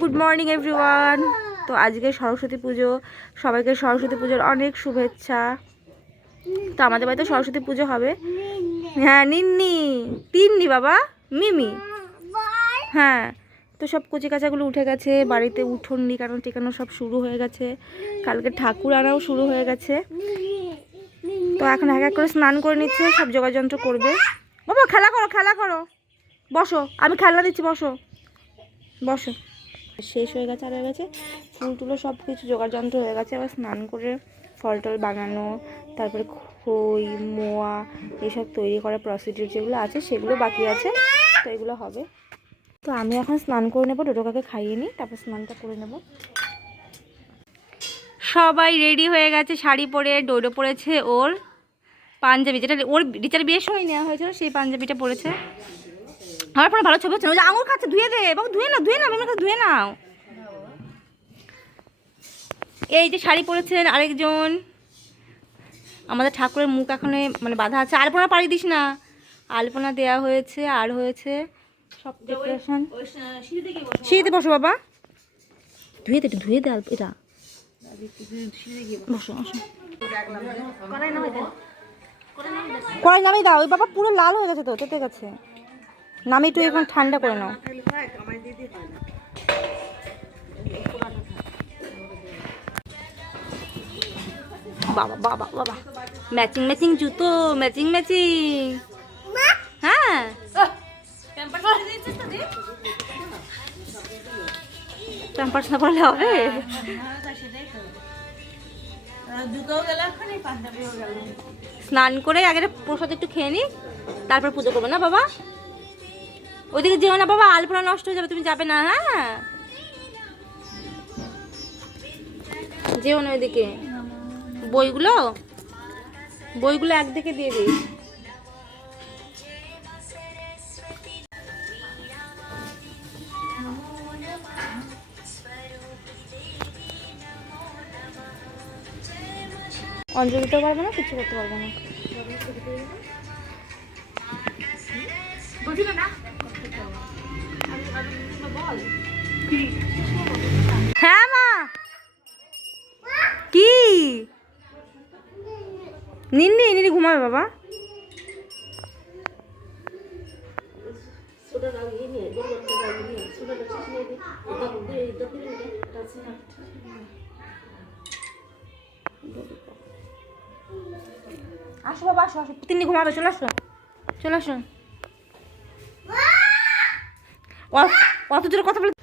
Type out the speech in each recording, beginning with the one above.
Good morning everyone. তো আজকে সরস্বতী পুজো, সবাইকে সরস্বতী পুজোর অনেক শুভেচ্ছা। তো আমাদের বাড়িতে সরস্বতী পুজো হবে। হ্যাঁ নিন্নি তিন্নি বাবা মিমি, হ্যাঁ। তো সব কচি কাচাগুলো উঠে গেছে, বাড়িতে উঠোন কারণ টেকানো সব শুরু হয়ে গেছে, কালকে ঠাকুর আনাও শুরু হয়ে গেছে। তো এখন এক এক করে স্নান করে নিচ্ছে, সব যোগাযন্ত্র করবে। বাবা খেলা করো খেলা করো, বসো আমি খেলনা দিচ্ছি, বসো বসো। শেষ হয়ে গেছে, আর হয়ে গেছে ফুল টুলো সব কিছু যোগাযন্ত্র হয়ে গেছে। আবার স্নান করে ফল টল বানানো, তারপরে খই মোয়া এইসব তৈরি করার প্রসিডিউর যেগুলো আছে সেগুলো বাকি আছে, তো এগুলো হবে। তো আমি এখন স্নান করে নেবো, ডোডোকাকে খাইয়ে নিই, তারপর স্নানটা করে নেব। সবাই রেডি হয়ে গেছে শাড়ি পরে, ডোডো পরেছে ওর পাঞ্জাবি, যেটা ওর রিচার বিয়ের সময় নেওয়া হয়েছিল সেই পাঞ্জাবিটা পরেছে। আমার পরে ভালো ছবি হচ্ছে না, ওই যে আঙুর খাচ্ছে, ধুয়ে দে বাবু, ধুয়ে না ধুয়ে না, আমি ধুয়ে নাও। এই যে শাড়ি পরেছেন আরেকজন, আমাদের ঠাকুরের মুখ এখনো মানে বাঁধা আছে। আলপনা পাড়ি দিস না, আলপনা দেওয়া হয়েছে আর হয়েছে সব ডেকোরেশন। সিঁড়িতে বসো বাবা, ধুয়ে দে ধুয়ে দে এটা, বসো বসো। কড়াই নামিয়ে দাও, ওই বাবা পুরো লাল হয়ে গেছে, তো তেতে গেছে, নামিয়ে একটু এখন ঠান্ডা করে নাও। বাবা বাবা বাবা, ম্যাচিং ম্যাচিং জুতো, ম্যাচিং ম্যাচিং। হ্যাঁ প্যাম্পার্স না পরলে হবে? স্নান করে আগে প্রসাদ একটু খেয়ে নি, তারপর পুজো করবো না বাবা? ওইদিকে যেও না বাবা, আলপনা নষ্ট হয়ে যাবে, তুমি যাবে না। হ্যাঁ যেও না ওইদিকে, বইগুলো বইগুলো একদিকে দিয়ে দিই। অঞ্জলি দিতে পারবো না, কিছু করতে পারবো না। হ্যাঁ মা কি নিন্নি নিনি ঘুমাবে বাবা। আসো বাবা আসো আসো, তিন্নি ঘুমাবে, চলে আসো চলে আসো। অত জোরে কথা বলে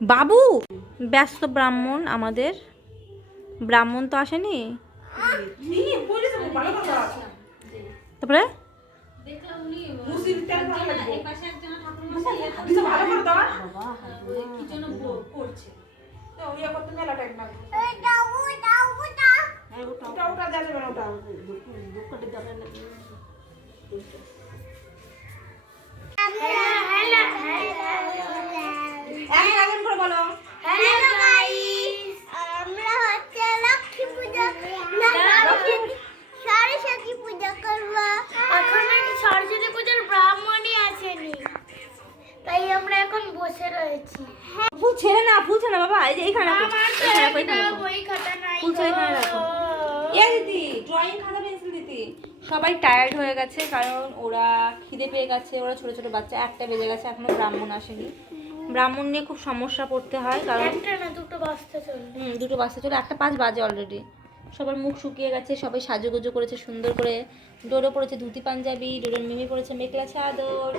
বাবু। ব্যস্ত ব্রাহ্মণ, আমাদের ব্রাহ্মণ তো আসেনি। তারপরে বলো হ্যালো গাইস, আমরা হচ্ছে লক্ষ্মী পূজা সরস্বতী পূজা করব। এখন নাকি সরস্বতী পূজার ব্রাহ্মণই আসেনি, তাই আমরা এখন বসে রয়েছি। ফুল ছেড়ে না, ফুল ছেড়ে না বাবা, এই যে এইখানে রাখো, এইখানে রাখো, এইখানে রাখো, বই খাতা নাই, ফুল ছেড়ে এখানে রাখো। এই দিদি ড্রয়িং খাতা পেন্সিল দিদি। সবাই টায়ার্ড হয়ে গেছে, কারণ ওরা খিদে পেয়ে গেছে, ওরা ছোট ছোট বাচ্চা, 1টা বেজে গেছে, এখনো ব্রাহ্মণ আসেনি। ব্রাহ্মণ নিয়ে খুব সমস্যা পড়তে হয়, কারণ একটা না দুটো বাজতে চলে। দুটো বাজতে চলে, 1টা 5 বাজে অলরেডি। সবার মুখ শুকিয়ে গেছে, সবাই সাজুগুজু করেছে সুন্দর করে। ডোরো পরেছে ধুতি পাঞ্জাবি, ডোরোর মিমি পরেছে মেখলা চাদর,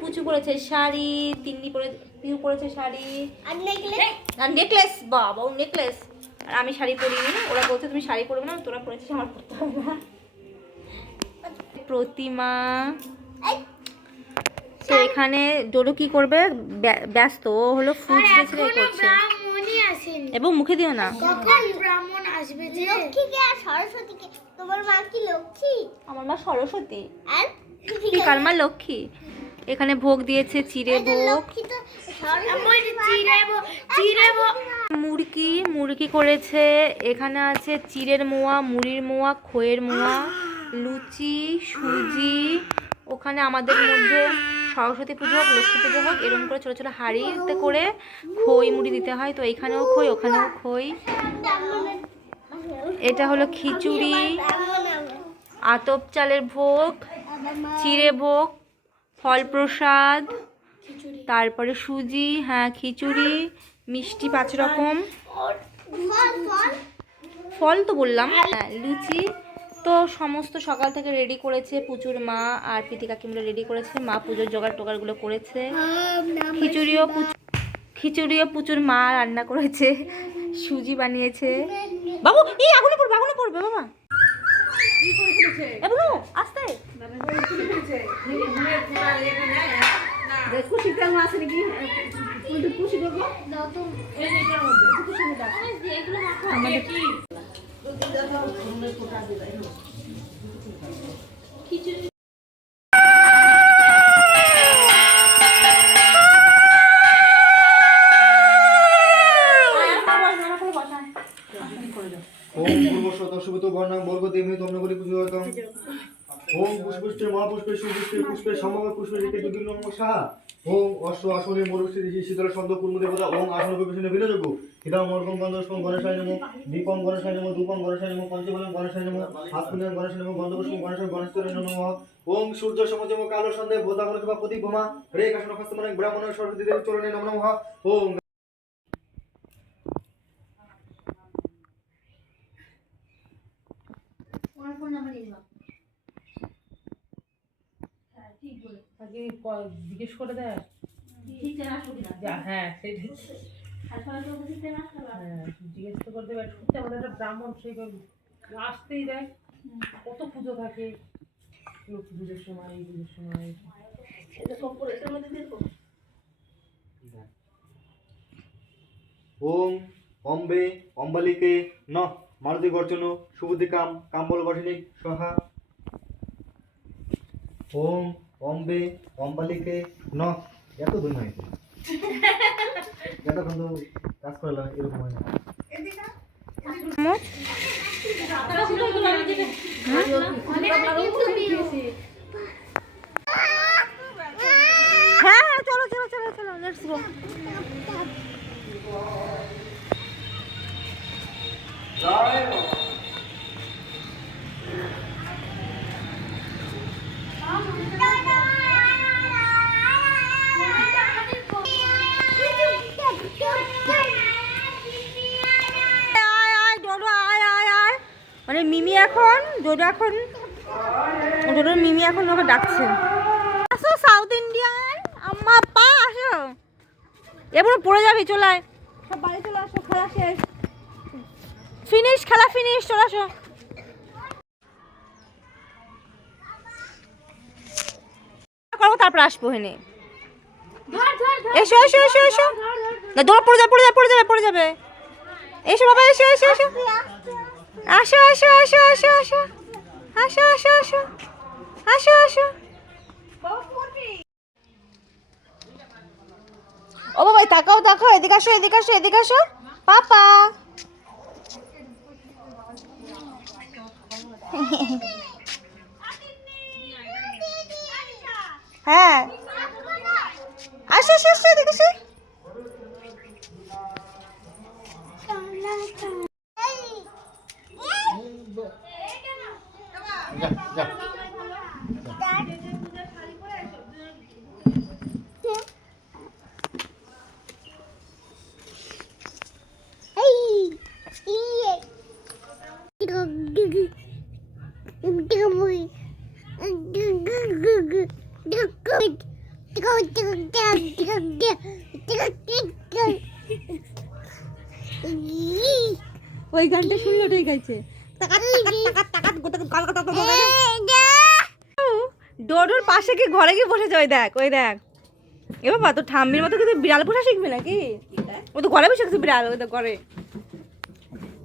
পুচু পরেছে শাড়ি, তিন্নি পরে পিউ পরেছে শাড়ি আর নেকলেস, বাবা ও নেকলেস। আর আমি শাড়ি পরিনি, ওরা বলছে তুমি শাড়ি পরবে না, তোরা পরেছিস আমার পরতে হবে না। প্রতিমা। তো এখানে ডোরো কি করবে, ব্যস্ত, ও হলো ফুল ছিঁড়ে করছে। এবং মুখে দিও না। কখন ব্রাহ্মণ আসবে? যে লক্ষ্মীকে আর সরস্বতীকে। তোমার মা কি লক্ষ্মী? আমার মা সরস্বতী আর কার মা লক্ষ্মী। এখানে ভোগ দিয়েছে, চিড়ে ভোগ, লক্ষ্মী তো চিড়ে ভোগ, মুরগি করেছে। এখানে আছে চিড়ের মোয়া, মুড়ির মোয়া, খইয়ের মোয়া, লুচি, সুজি। ওখানে আমাদের মধ্যে সরস্বতী পুজো হোক, লক্ষ্মী পুজো হোক, এরকম করে ছোটো ছোটো হাঁড়িতে করে খই মুড়ি দিতে হয়। তো এইখানেও খই, ওখানেও খই। এটা হলো খিচুড়ি, আতপ চালের ভোগ, চিড়ে ভোগ, ফল প্রসাদ, তারপরে সুজি, হ্যাঁ খিচুড়ি, মিষ্টি 5 রকম, ফল তো বললাম, হ্যাঁ লুচি। তো সমস্ত সকাল থেকে রেডি করেছে পুচুর মা আর প্রীতি কাকিমরা রেডি করেছে। মা পুজোর জোগাড় টোগাড়গুলো করেছে। খিচুড়িও পুচুর মা রান্না করেছে, সুজি বানিয়েছে। বাবু এই আগুনে পড়বে, আগুনে পড়বে বাবা। এ বাবু আস্তে। ওম পূর্বশতশুভত বর্ণাং বর্গদেমে তমনগরি পূজয়তম। ওম পুষ্পুষ্পে মহাপুষ্পে সুপুষ্পে পুষ্পে সমবেত পুষ্পে যেতে দুর্গিল নমঃ। ওম অশ্ব আসনে মরুষি ঋষি শীতল ছন্দ পূর্ণ দেবতা। ওম আসন বিভূষণে বিনোযোগ্য হিদাম মর্গম গন্ধর্বম গণেশায় নমঃ। দীপম গণেশায় নমঃ, ধূপম গণেশায় নমঃ, পঞ্চবলম গণেশায় নমঃ, হাতপুণ্যম গণেশায় নমঃ, গন্ধপুষ্পম গণেশায় গণেশতরে নমঃ। ওম সূর্য সমজম কালো সন্দেহ বোধামন কিংবা প্রতীক বোমা রে কাশন হস্তমনে ব্রাহ্মণ সরস্বতী দেবী চরণে নমঃ নমঃ। ওম আগে জিজ্ঞেস করে দেয় হ্যাঁ সেটাই জিজ্ঞেস তো করে দেবে। সত্যি আমাদের একটা ব্রাহ্মণ সেই আসতেই দেয়। কত পুজো থাকে, লক্ষ্মী পুজোর সময়, এই পুজোর সময়। ওম অম্বে অম্বালিকে ন মারুতি গর্জন শুভদিকাম কাম্বল গঠিনী সহা। ওম অম্বে অম্বালিকে ন। এত দূর নয় এতক্ষণ তো কাজ করলাম, এরকম হয় না। হ্যাঁ হ্যাঁ চলো চলো চলো চলো, লেটস গো। মানে মিমি এখন ডোডোর মিমি এখন ওকে ডাকছে। আসো সাউথ ইন্ডিয়ান আম্মা পা আসো, এবার পড়ে যাবি, চলায় সব বাড়ি চলে আসো, খেলা শেষ, ফিনিশ, খেলা ফিনিশ, চলে আসো। করবো তারপর আসবো হেনে। এসো এসো এসো এসো, না দৌড়, পড়ে যাবে পড়ে যাবে পড়ে যাবে পড়ে যাবে। এসো বাবা, এসো এসো এসো, আসো আসো আসো আসো আসো আসো আসো আসো আসো আসো। ও বাবা তাকাও তাকাও, এদিকে আসো এদিকে আসো এদিকে আসো পাপা। হ্যাঁ আসো আসো আসো এদিকে আসো। যা যা ওই গানটা শুনলে ওটাই গাইছে। ডোডোর পাশে কি ঘরে গিয়ে বসেছে, ওই দেখ ওই দেখ। এ বাবা, তো ঠাম্মির মতো কিন্তু বিড়াল পোষা শিখবে নাকি? ও তো ঘরে বসে গেছে বিড়াল, ওই তো ঘরে।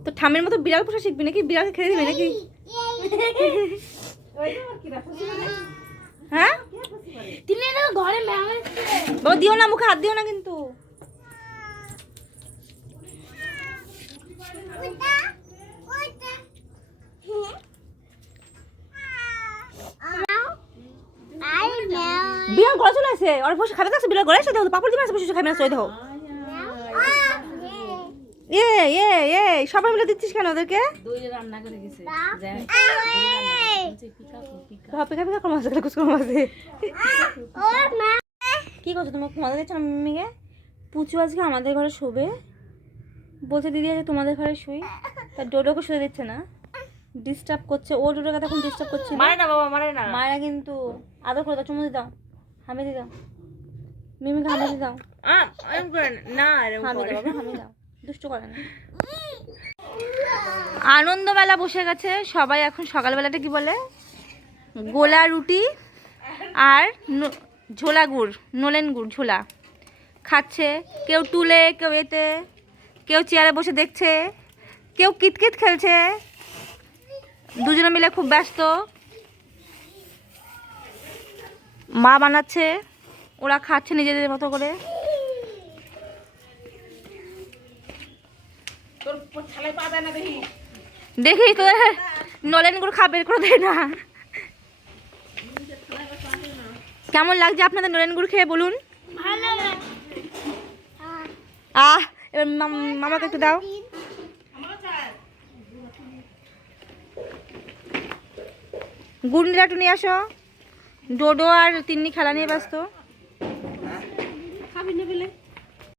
তো ঠাম্মির মতো বিড়াল পোষা শিখবি নাকি? বিড়ালকে খেতে দিবি নাকি? হ্যাঁ তিনি না ঘরে ম্যামের বাবা, দিও না, মুখে হাত দিও না কিন্তু। বিড়াল ঘরে চলে আসে, ওর বসে খাবে থাকছে, বিড়াল ঘরে এসে দেখো পাপড় দিবে, বসে খাবে না, সই দেখো। এ এ এ সবাই মিলে দিচ্ছিস কেন ওদেরকে? পিকা পিকা কম আছে, কুচকম আছে। কি করছো তুমি? মজা দিচ্ছ না মিমিকে? পুচু আজকে আমাদের ঘরে শোবে, বলছে দিদি আজকে তোমাদের ঘরে শুই। তা ডোডোকে শুয়ে দিচ্ছে না, ডিস্টার্ব করছে। ও ডোডোকে তখন ডিস্টার্ব করছে। মারে না বাবা, মারে না। মায়েরা কিন্তু আদর করে দাও, চুমু দিয়ে দাও, হামি দিয়ে দাও, মিমিকে হামি দিয়ে দাও, না হামি দাও বাবা, হামি দাও, দুষ্ট করে না। আনন্দমেলা বসে গেছে সবাই এখন। সকালবেলাটা কি বলে, গোলা রুটি আর ঝোলা গুড়, নলেন গুড় ঝোলা খাচ্ছে। কেউ টুলে, কেউ এতে, কেউ চেয়ারে বসে দেখছে, কেউ কিতকিত খেলছে। দুজনে মিলে খুব ব্যস্ত। মা বানাচ্ছে, ওরা খাচ্ছে নিজেদের মতো করে। তোর ছালাই পা দেয় না দেখি। দেখি তো নলেন গুড় খা বের করে দেয় না। কেমন লাগছে আপনাদের নলেন গুড় খেয়ে বলুন? ভালো এবার মামাকে একটু দাও। গুড়টা একটু নিয়ে আসো। ডোডো আর তিন্নি খেলা নিয়ে ব্যস্ত। খাবি না বলে